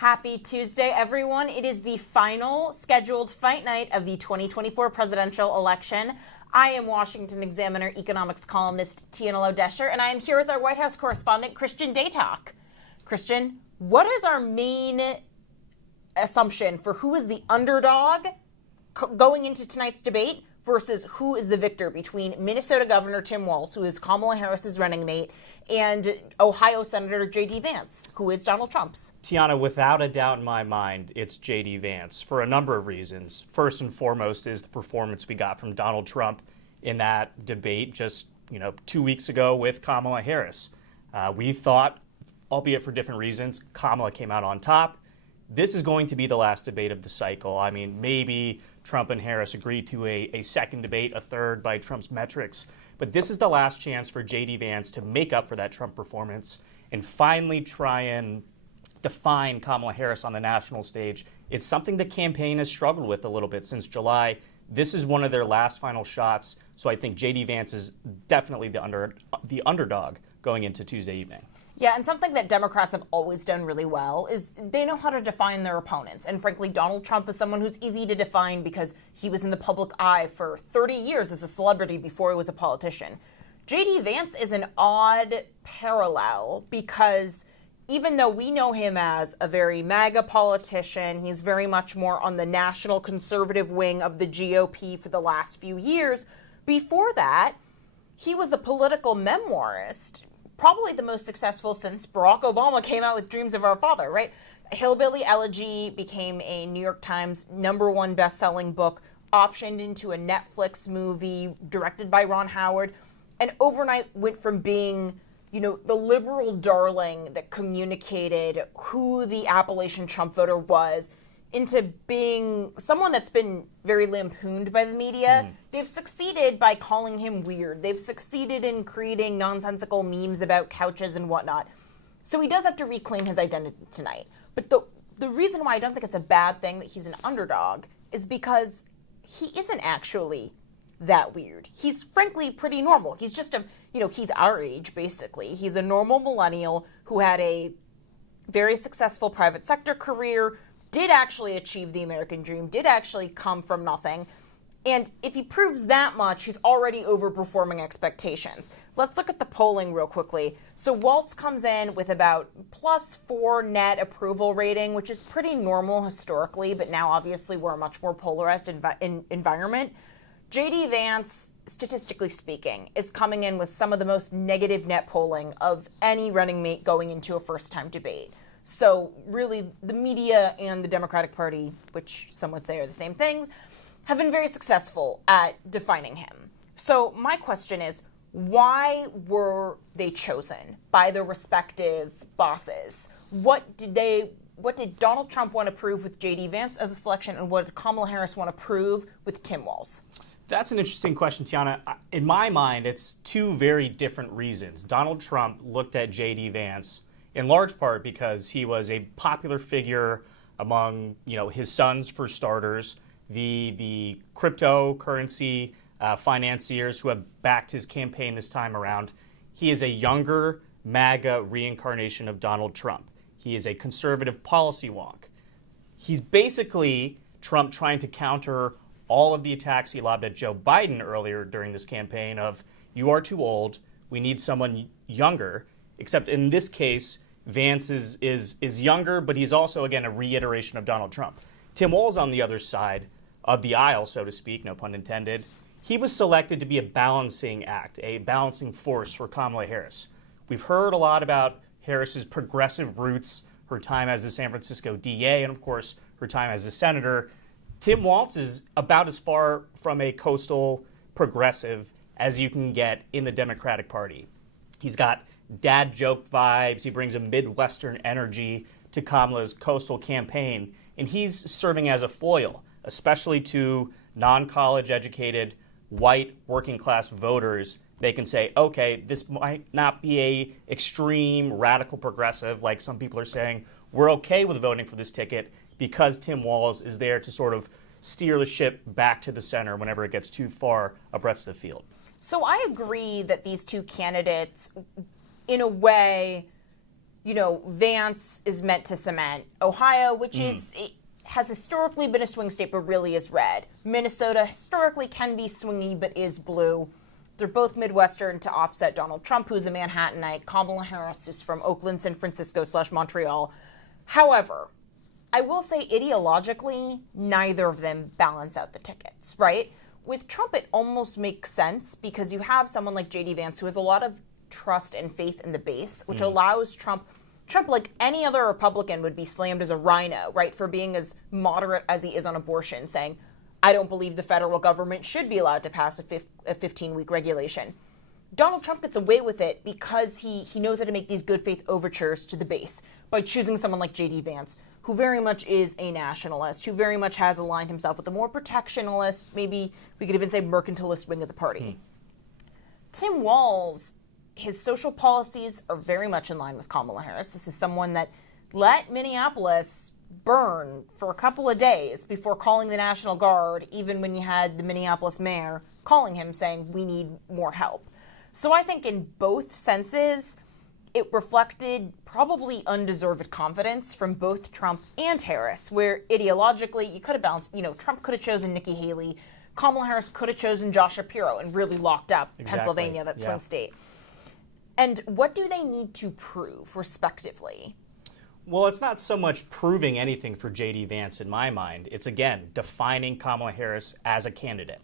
Happy Tuesday, everyone. It is the final scheduled fight night of the 2024 presidential election. I am Washington Examiner economics columnist Tiana Lodesher, and I am here with our White House correspondent, Christian Daytalk. Christian, what is our main assumption for who is the underdog going into tonight's debate versus who is the victor between Minnesota Governor Tim Walz, who is Kamala Harris's running mate, and Ohio Senator J.D. Vance, who is Donald Trump's? Tiana, without a doubt in my mind, it's J.D. Vance for a number of reasons. First and foremost is the performance we got from Donald Trump in that debate just 2 weeks ago with Kamala Harris. We thought, albeit for different reasons, Kamala came out on top. This is going to be the last debate of the cycle. I mean, maybe Trump and Harris agreed to a second debate, a third by Trump's metrics. But this is the last chance for J.D. Vance to make up for that Trump performance and finally try and define Kamala Harris on the national stage. It's something the campaign has struggled with a little bit since July. This is one of their last final shots. So I think J.D. Vance is definitely the underdog going into Tuesday evening. Yeah, and something that Democrats have always done really well is they know how to define their opponents. And frankly, Donald Trump is someone who's easy to define because he was in the public eye for 30 years as a celebrity before he was a politician. J.D. Vance is an odd parallel because even though we know him as a very MAGA politician, he's very much more on the national conservative wing of the GOP for the last few years. Before that, he was a political memoirist, probably the most successful since Barack Obama came out with Dreams of Our Father, right? Hillbilly Elegy became a New York Times #1 best-selling book, optioned into a Netflix movie directed by Ron Howard, and overnight went from being, the liberal darling that communicated who the Appalachian Trump voter was into being someone that's been very lampooned by the media. They've succeeded by calling him weird. They've succeeded in creating nonsensical memes about couches and whatnot. So he does have to reclaim his identity tonight. But the reason why I don't think it's a bad thing that he's an underdog is because he isn't actually that weird. He's frankly pretty normal. He's just he's our age, basically. He's a normal millennial who had a very successful private sector career, did actually achieve the American dream, did actually come from nothing. And if he proves that much, he's already overperforming expectations. Let's look at the polling real quickly. So Walz comes in with about +4 net approval rating, which is pretty normal historically, but now obviously we're a much more polarized environment. J.D. Vance, statistically speaking, is coming in with some of the most negative net polling of any running mate going into a first-time debate. So really, the media and the Democratic Party, which some would say are the same things, have been very successful at defining him. So my question is, why were they chosen by their respective bosses? What did Donald Trump want to prove with J.D. Vance as a selection, and what did Kamala Harris want to prove with Tim Walz? That's an interesting question, Tiana. In my mind, it's two very different reasons. Donald Trump looked at J.D. Vance in large part because he was a popular figure among, his sons, for starters, the cryptocurrency financiers who have backed his campaign this time around. He is a younger MAGA reincarnation of Donald Trump. He is a conservative policy wonk. He's basically Trump trying to counter all of the attacks he lobbed at Joe Biden earlier during this campaign of, you are too old, we need someone younger. Except in this case, Vance is younger, but he's also, again, a reiteration of Donald Trump. Tim Walz on the other side of the aisle, so to speak, no pun intended, he was selected to be a balancing act, a balancing force for Kamala Harris. We've heard a lot about Harris's progressive roots, her time as the San Francisco DA, and of course, her time as a senator. Tim Walz is about as far from a coastal progressive as you can get in the Democratic Party. He's got dad joke vibes. He brings a Midwestern energy to Kamala's coastal campaign. And he's serving as a foil, especially to non-college educated, white, working class voters. They can say, okay, this might not be a extreme radical progressive like some people are saying. We're okay with voting for this ticket because Tim Walz is there to sort of steer the ship back to the center whenever it gets too far abreast of the field. So I agree that these two candidates, in a way, Vance is meant to cement Ohio, which has historically been a swing state, but really is red. Minnesota historically can be swingy, but is blue. They're both Midwestern to offset Donald Trump, who's a Manhattanite, Kamala Harris, who's from Oakland, San Francisco / Montreal. However, I will say ideologically, neither of them balance out the tickets, right? With Trump, it almost makes sense because you have someone like J.D. Vance who has a lot of trust and faith in the base, which allows Trump, like any other Republican, would be slammed as a rhino, right, for being as moderate as he is on abortion, saying, I don't believe the federal government should be allowed to pass a 15-week regulation. Donald Trump gets away with it because he knows how to make these good faith overtures to the base by choosing someone like J.D. Vance, who very much is a nationalist, who very much has aligned himself with the more protectionist, maybe we could even say mercantilist wing of the party. Tim Walz, his social policies are very much in line with Kamala Harris. This is someone that let Minneapolis burn for a couple of days before calling the National Guard, even when you had the Minneapolis mayor calling him saying, we need more help. So I think in both senses, it reflected probably undeserved confidence from both Trump and Harris, where ideologically you could have balanced, Trump could have chosen Nikki Haley, Kamala Harris could have chosen Josh Shapiro and really locked up Pennsylvania, that swing state. And what do they need to prove, respectively? Well, it's not so much proving anything for J.D. Vance in my mind. It's, again, defining Kamala Harris as a candidate.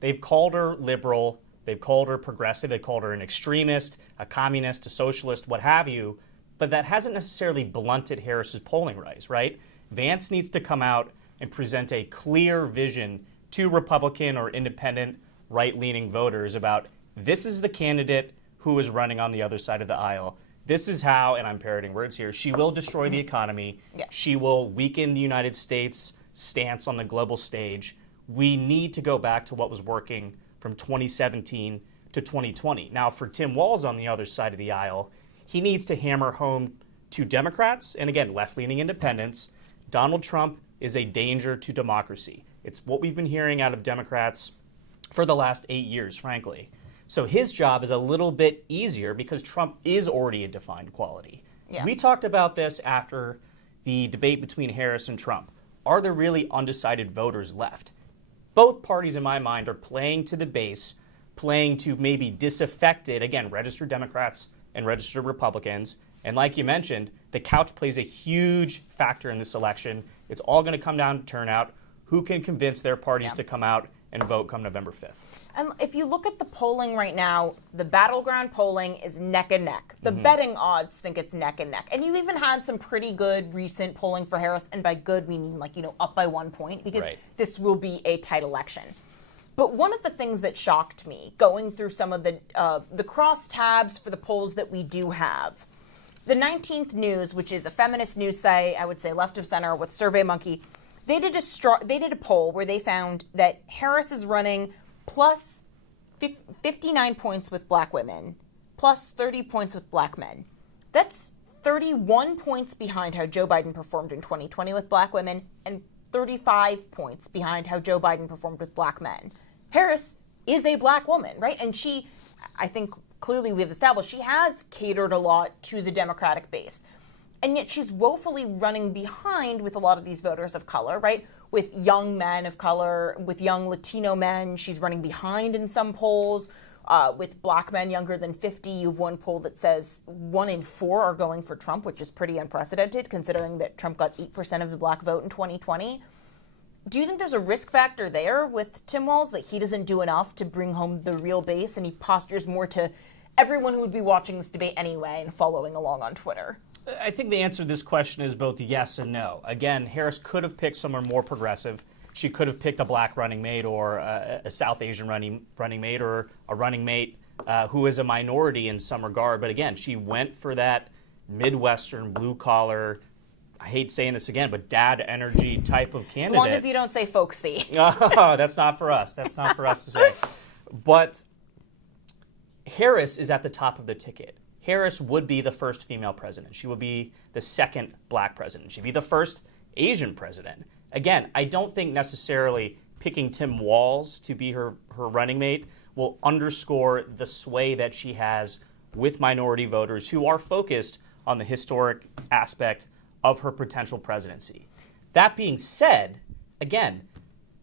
They've called her liberal. They've called her progressive. They called her an extremist, a communist, a socialist, what have you. But that hasn't necessarily blunted Harris's polling rise, right? Vance needs to come out and present a clear vision to Republican or independent right-leaning voters about this is the candidate who is running on the other side of the aisle. This is how, and I'm parroting words here, she will destroy the economy. Yeah. She will weaken the United States' stance on the global stage. We need to go back to what was working from 2017 to 2020. Now, for Tim Walz on the other side of the aisle, he needs to hammer home to Democrats, and again, left-leaning independents, Donald Trump is a danger to democracy. It's what we've been hearing out of Democrats for the last 8 years, frankly. So his job is a little bit easier because Trump is already a defined quality. Yeah. We talked about this after the debate between Harris and Trump. Are there really undecided voters left? Both parties, in my mind, are playing to the base, playing to maybe disaffected, again, registered Democrats and registered Republicans. And like you mentioned, the couch plays a huge factor in this election. It's all going to come down to turnout. Who can convince their parties to come out and vote come November 5th? And if you look at the polling right now, the battleground polling is neck and neck. The betting odds think it's neck and neck. And you even had some pretty good recent polling for Harris. And by good, we mean up by 1 point because this will be a tight election. But one of the things that shocked me going through some of the cross tabs for the polls that we do have, the 19th News, which is a feminist news site, I would say left of center with SurveyMonkey, they did a poll where they found that Harris is running plus 59 points with black women, plus 30 points with black men. That's 31 points behind how Joe Biden performed in 2020 with black women and 35 points behind how Joe Biden performed with black men. Harris is a black woman, right? And she, I think clearly we've established, she has catered a lot to the Democratic base. And yet she's woefully running behind with a lot of these voters of color, right? With young men of color, with young Latino men, she's running behind in some polls. With black men younger than 50, you have one poll that says 1 in 4 are going for Trump, which is pretty unprecedented considering that Trump got 8% of the black vote in 2020. Do you think there's a risk factor there with Tim Walz that he doesn't do enough to bring home the real base and he postures more to everyone who would be watching this debate anyway and following along on Twitter? I think the answer to this question is both yes and no. Again, Harris could have picked someone more progressive. She could have picked a black running mate or a South Asian running mate or a running mate who is a minority in some regard. But again, she went for that Midwestern, blue-collar, I hate saying this again, but dad energy type of candidate. As long as you don't say folksy. Oh, that's not for us. That's not for us to say. But Harris is at the top of the ticket. Harris would be the first female president. She would be the second black president. She'd be the first Asian president. Again, I don't think necessarily picking Tim Walz to be her running mate will underscore the sway that she has with minority voters who are focused on the historic aspect of her potential presidency. That being said, again,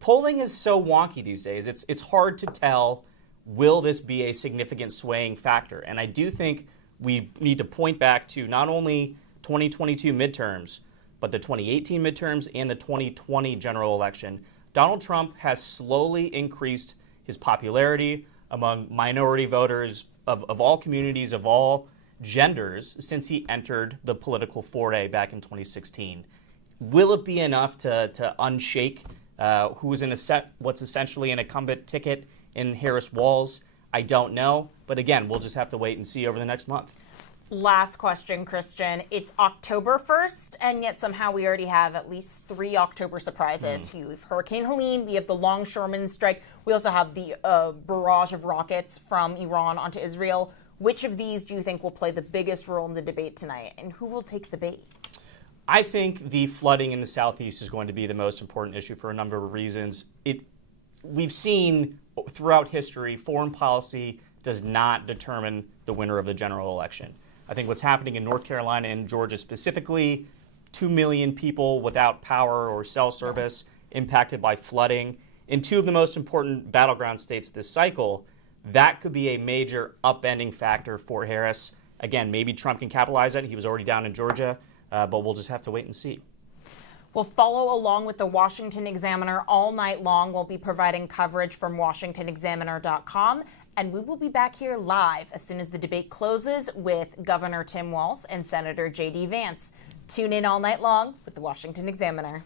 polling is so wonky these days. It's hard to tell, will this be a significant swaying factor? And I do think we need to point back to not only 2022 midterms, but the 2018 midterms and the 2020 general election. Donald Trump has slowly increased his popularity among minority voters of all communities, of all genders, since he entered the political foray back in 2016. Will it be enough to unshake who is in what's essentially an incumbent ticket in Harris Walz? I don't know. But again, we'll just have to wait and see over the next month. Last question, Christian. It's October 1st, and yet somehow we already have at least 3 October surprises. You have Hurricane Helene, we have the longshoreman strike, we also have the barrage of rockets from Iran onto Israel. Which of these do you think will play the biggest role in the debate tonight, and who will take the bait? I think the flooding in the Southeast is going to be the most important issue for a number of reasons. We've seen throughout history, foreign policy does not determine the winner of the general election. I think what's happening in North Carolina and Georgia specifically, 2 million people without power or cell service, impacted by flooding. In 2 of the most important battleground states this cycle, that could be a major upending factor for Harris. Again, maybe Trump can capitalize on it. He was already down in Georgia, but we'll just have to wait and see. We'll follow along with the Washington Examiner all night long. We'll be providing coverage from WashingtonExaminer.com. And we will be back here live as soon as the debate closes with Governor Tim Walz and Senator J.D. Vance. Tune in all night long with the Washington Examiner.